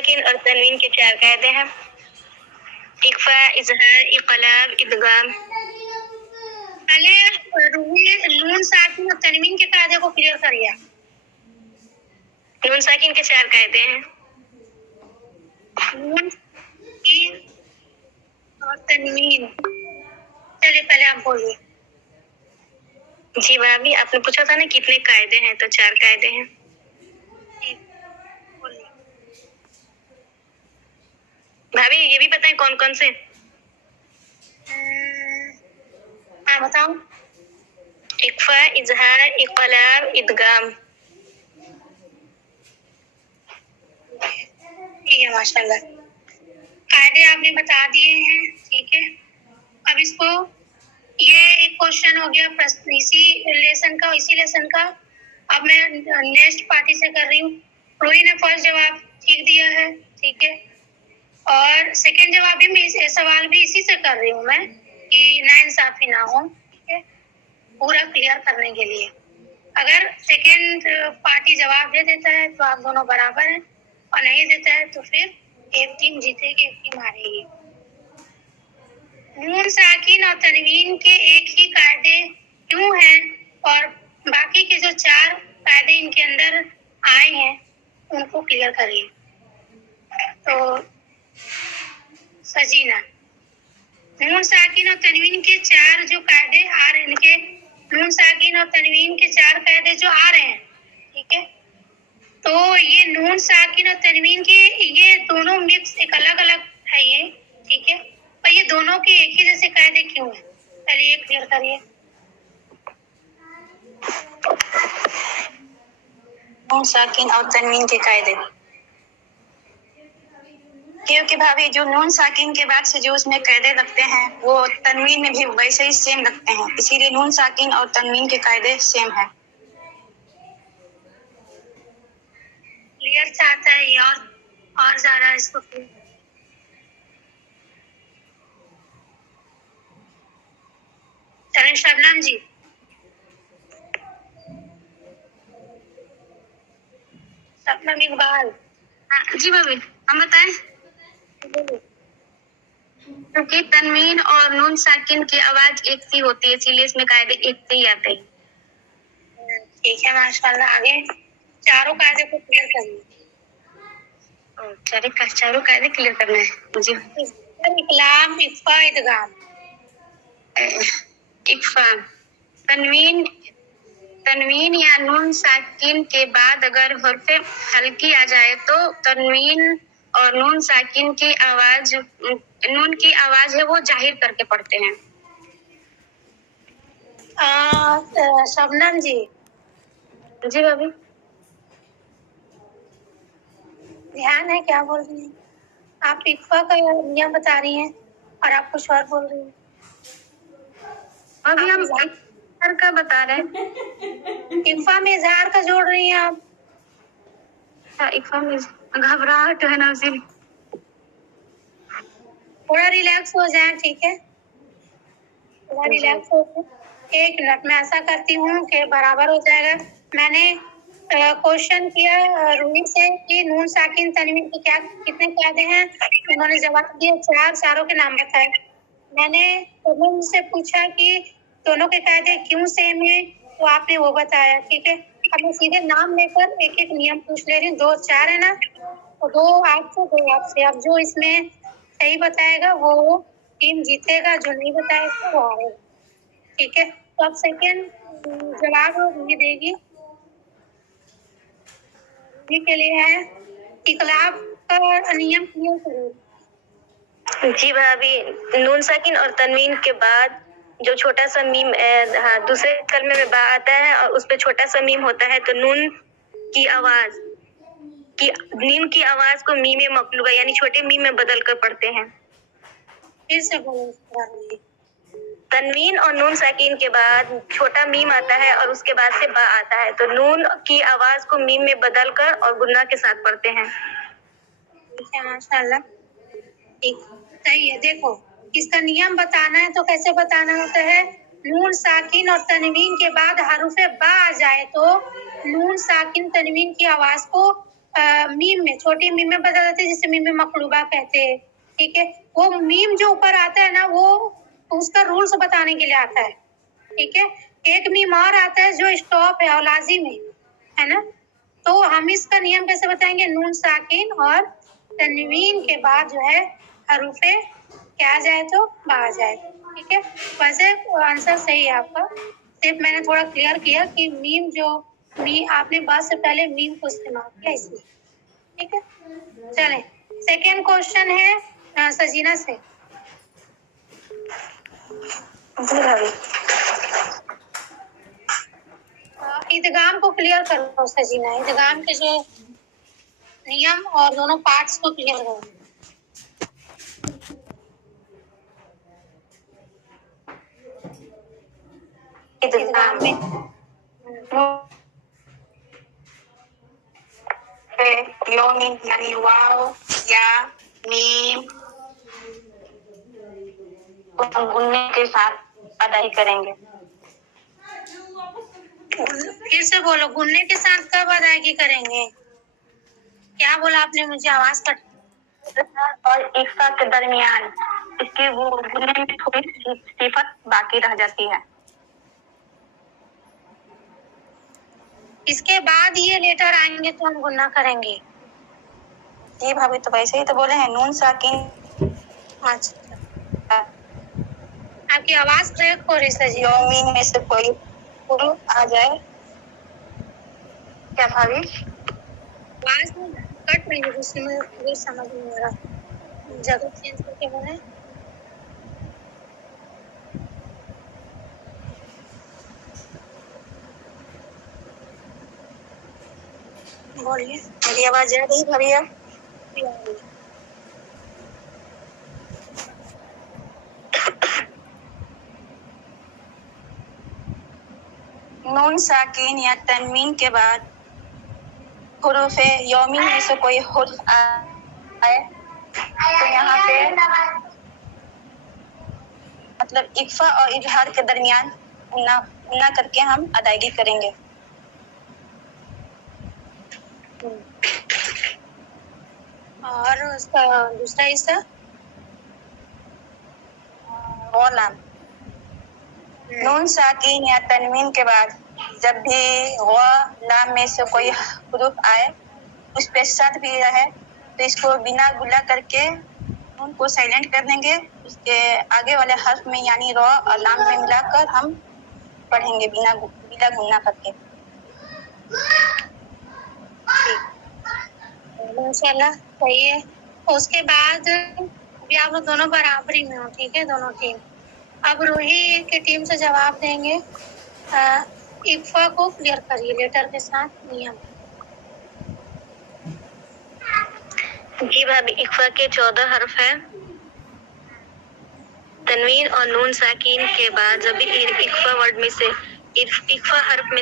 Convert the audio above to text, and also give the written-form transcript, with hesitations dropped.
साकिन और तनवीन के 4 कायदे हैं। इक्फा, इजहार, इक़लाब, इदगाम। पहले नून साकिन और तनवीन के कायदे को क्लियर करिए। नून साकिन के 4 कायदे हैं। नून साकिन और तनवीन, चलिए पहले आप बोलिए। जी भाभी, आपने पूछा था ना कितने कायदे हैं, तो 4 कायदे हैं। भाभी ये भी बताएं कौन कौन से? हाँ बताओ। इक्फा, इजहार, इक़लाब, इदगाम। ठीक है, माशाल्लाह। कायदे आपने बता दिए हैं, ठीक है। अब इसको, ये एक क्वेश्चन हो गया प्रश्न इसी लेसन का। अब मैं नेक्स्ट पार्टी से कर रही हूँ। रोही ने फर्स्ट जवाब ठीक दिया है, ठीक है। और सेकंड जवाब भी मैं सवाल भी इसी से कर रही हूँ मैं, कि नाइंसाफी ना हो, ठीक है, पूरा क्लियर करने के लिए। अगर सेकंड पार्टी जवाब दे देता है तो आप दोनों बराबर हैं, और नहीं देता है तो फिर एक टीम जीतेगी, एक टीम हारेगी। नून साकिन और तनवीन के एक ही कायदे क्यों हैं, और बाकी के जो 4 कायदे इनके अंदर आए हैं उनको क्लियर करिए। तो सजीना, नून साकिन और तनवीन के 4 जो कायदे आ रहे हैं, इनके नून साकिन और तनवीन के 4 कायदे जो आ रहे हैं, ठीक है, तो ये नून साकिन और तनवीन के ये दोनों मिक्स एक अलग अलग है ये, ठीक है, पर ये दोनों के एक ही जैसे कायदे क्यों हैं, चलिए क्लियर करिए। नून साकिन और तनवीन के कायदे, क्योंकि भाभी जो नून साकिन के बाद से जो उसमें कायदे लगते हैं वो तनवीन में भी वैसे ही सेम लगते हैं, इसीलिए नून साकिन और तनवीन के कायदे सेम है। क्लियर चाहता है और ज्यादा इसको चलें। शबनम जी, शबनम इकबाल। जी भाभी, हम बताएं। क्योंकि तनवीन और नून साकिन की आवाज एक सी होती है, इसीलिए इसमें कायदे एक से ही आते हैं। ठीक है, माशाल्लाह। आगे चारों कायदे को क्लियर करिए। चारों कायदे क्लियर करना है मुझे। इक़लाब, इक्फा, इदगाम। इक्फा, तनवीन या नून साकिन के बाद अगर हर्फ हल्की आ जाए तो तनवीन और नून साकिन की आवाज, नून की आवाज है वो जाहिर करके पढ़ते हैं। शबनम जी। जी भाभी, ध्यान है क्या बोल रही हैं आप? इक्फा का नियम बता रही हैं और आप कुछ और बोल रही हैं। अभी हम इज़हार का बता रहे हैं। इक्फा में इज़हार का जोड़ रही हैं आप। इक्फा में घबराहट है ना, उसी थोड़ा रिलैक्स हो जाए, ठीक है, थोड़ा रिलैक्स हो जाए। 1 मिनट में ऐसा करती हूँ कि बराबर हो जाएगा। मैंने क्वेश्चन किया रूही से कि नून साकिन तनवीन के क्या कितने कायदे हैं, उन्होंने जवाब दिया 4, चारों के नाम बताए। मैंने से पूछा कि दोनों के कायदे क्यों सेम है, तो आपने वो बताया, ठीक है। अब मैं सीधे नाम लेकर एक एक नियम पूछ ले रही हूँ। 2 4 है ना, तो 2 आपसे 2 आपसे। अब जो इसमें सही बताएगा वो टीम जीतेगा, जो नहीं बताएगा वो हारेगा, ठीक है। तो अब सेकेंड जवाब ये देगी के लिए है इक़लाब का नियम क्लियर करिए। जी भाभी, नून साकिन और तनवीन के बाद जो छोटा सा मीम दूसरे कलमे में बा आता है और उस पे छोटा सा मीम होता है, तो नीम की आवाज को मीम मकलूबा यानी छोटे मीम में बदल कर पढ़ते हैं। फिर से बोलो। तनवीन और नून साकिन के बाद छोटा मीम आता है और उसके बाद से बा आता है, तो नून की आवाज को मीम में बदल कर और गुन्ना के साथ पढ़ते हैं। ठीक है, माशाल्लाह, ठीक सही है। देखो, इसका नियम बताना है तो कैसे बताना होता है। नून साकिन और तनवीन के बाद हरुफे बा आ जाए तो नून साकिन तनवीन की आवाज को मीम में, छोटी मीम में बता देते हैं, जिसे मीम में मकलूबा कहते हैं, ठीक है। वो मीम जो ऊपर आता है ना, वो उसका रूल्स बताने के लिए आता है, ठीक है। एक मीम और आता है जो स्टॉप है और लाजिम है ना। तो हम इसका नियम कैसे बताएंगे? नून साकिन और तनवीन के बाद जो है हरूफे क्या आ जाए तो बा आ जाए, ठीक है। वैसे आंसर सही है आपका, सिर्फ मैंने थोड़ा क्लियर किया कि मीम जो आपने बात से पहले मीम को इस्तेमाल किया इसलिए, ठीक है। चलें, सेकेंड क्वेश्चन है सजीना से। जी भाभी। इदगाम को क्लियर करो सजीना, इदगाम के जो नियम और दोनों पार्ट्स को क्लियर करो। इदगाम में मीम यानी वाव या मीम गुन्ने के साथ अदाई करेंगे। फिर से बोलो, गुन्ने के साथ कब अदायगी करेंगे? क्या बोला आपने? मुझे आवाज कट। और इक्फा के दरमियान इसकी वो गुन्ने में थोड़ी सिफत बाकी रह जाती है। इसके बाद ये लेटर आएंगे तो हम गुन्ना करेंगे। जी भाभी, तो वैसे ही तो बोले हैं, नून साकिन। अच्छा, आपकी आवाज क्रैक हो रही है। यौमीन में से कोई हुरूफ आ जाए। क्या भाभी? आवाज कट रही है, उसमें मुझे समझ नहीं आ रहा, जगह चेंज करके बोले। बोलिए। मेरी आवाज आ रही भाभी? नून साकिन या तनवीन के बाद हुरूफे यौमीन में से कोई हुर्फ आए तो यहाँ पे मतलब इक्फा और इजहार के दरमियान गुन्ना करके हम अदायगी करेंगे। और उसका दूसरा हिस्सा गौलाम। नून साकिन या तनवीन के बाद जब भी लाम में से कोई हुरूफ आए, उस पे सद भी रहे, तो इसको बिना गुला करके नून को साइलेंट कर देंगे। उसके आगे वाले हर्फ में यानी रॉ और लाम में मिलाकर हम पढ़ेंगे बिना गुन्ना करके। माशाल्लाह, सही है। उसके बाद अभी आप लोग दोनों बराबरी में हो, ठीक है, दोनों टीम। अब रूही की टीम से जवाब देंगे। इक्फा को क्लियर करिए लेटर के साथ नियम। जी भाभी, इक्फा के 14 हर्फ है। तनवीन और नून साकिन के बाद जब भी इक्फा वर्ड में से इक्फा हर्फ में